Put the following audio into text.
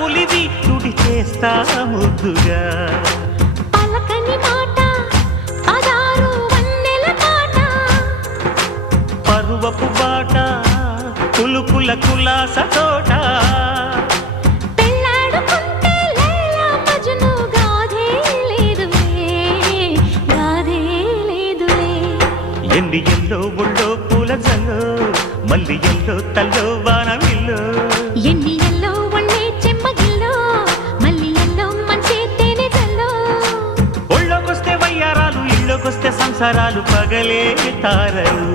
ఉలివి తుడి చేస్తా ముద్దుగా పలకని మాట పదారు వన్నెల పాట పరువపు బాట కులుకుల కులాస తోట పెళ్ళాడుకుంటే లైలా మజ్ను గాథే లేదులే ఎండి ఎల్లో ఒళ్ళో పూల జల్లో మల్లి ఎల్లో తల్లో వానవిల్లో ఎన్ని ఎల్లో ఒళ్ళే చెమ్మగిల్లో మల్లి ఎల్లో మంచి తేనె జల్లో ఒళ్ళోకొస్తే వయ్యారాలు ఇళ్ళోకొస్తే సంసారాలు పగలే తారలు